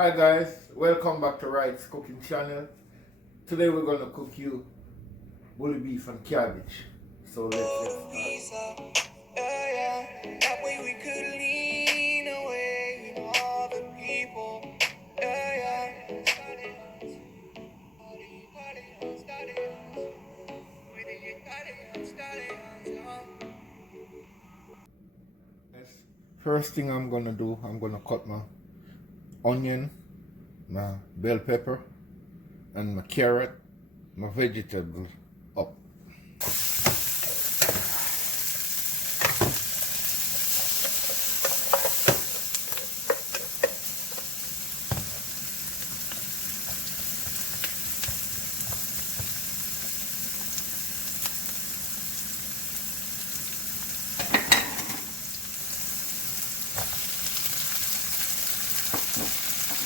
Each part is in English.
Hi guys, welcome back to Wright's cooking channel. Today we're gonna cook you bully beef and cabbage. So let's get started. That way we could lean away from all the people. First thing I'm gonna do, I'm gonna cut my onion, my bell pepper, and my carrot, my vegetables up.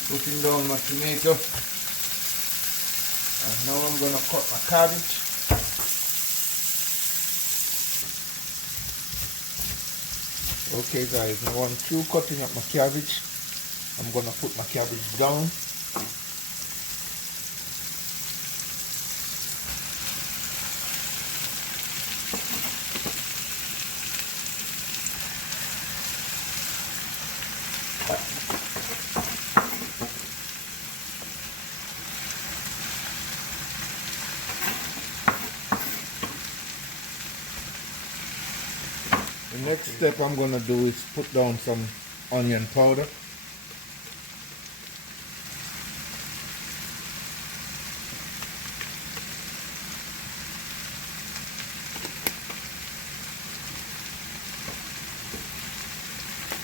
Putting down my tomato, and now I'm gonna cut my cabbage. Okay guys, now I'm through cutting up my cabbage. I'm gonna put my cabbage down. The next step I'm gonna do is put down some onion powder.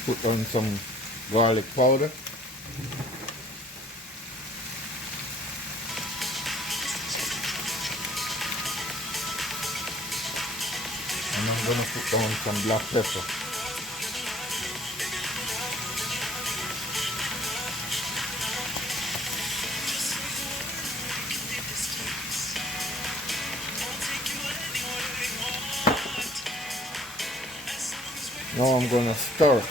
Put on some garlic powder. And I'm gonna put down some black pepper. Now I'm gonna stir.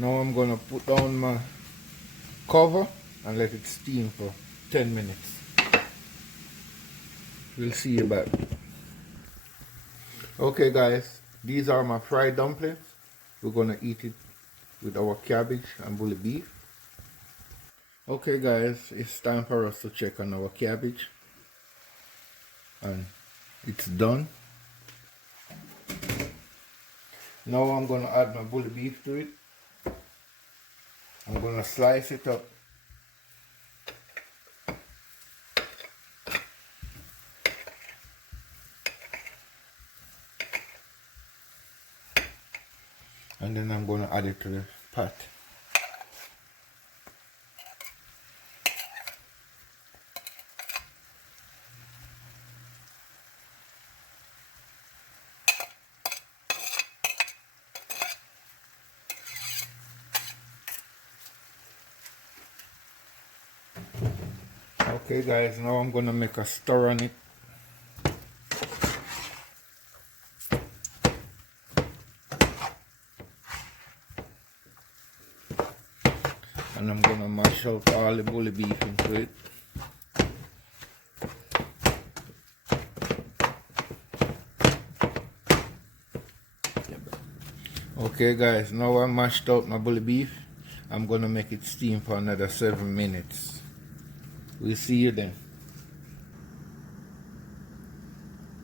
Now I'm gonna put down my cover and let it steam for 10 minutes. We'll see you back. Okay guys, these are my fried dumplings. We're gonna eat it with our cabbage and bully beef. Okay guys, it's time for us to check on our cabbage. And it's done. Now I'm gonna add my bully beef to it. I'm gonna slice it up. And then I'm gonna add it to the pot. Okay guys, now I'm gonna make a stir on it. And I'm gonna mash out all the bully beef into it. Okay guys, now I mashed out my bully beef. I'm gonna make it steam for another 7 minutes. We'll see you then.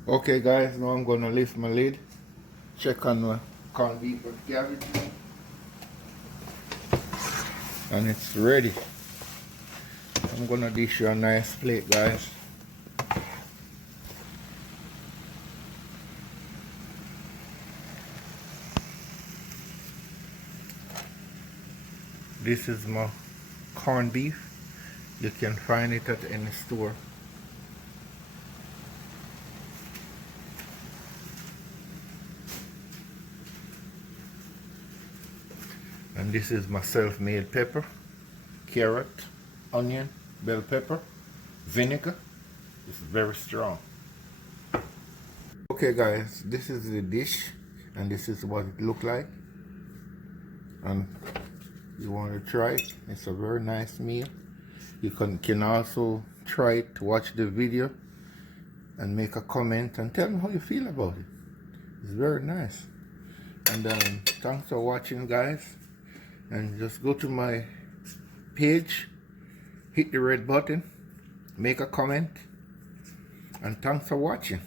Okay guys, now I'm gonna lift my lid. Check on my corned beef and cabbage. And it's ready. I'm gonna dish you a nice plate guys. This is my corned beef. You can find it at any store. And this is my self-made pepper, carrot, onion, bell pepper, vinegar. It's very strong. Okay guys, this is the dish and this is what it look like. And you want to try it. It's a very nice meal. You can also try it, watch the video and make a comment and tell me how you feel about it. It's very nice. And thanks for watching guys, and just go to my page, hit the red button, make a comment, and thanks for watching.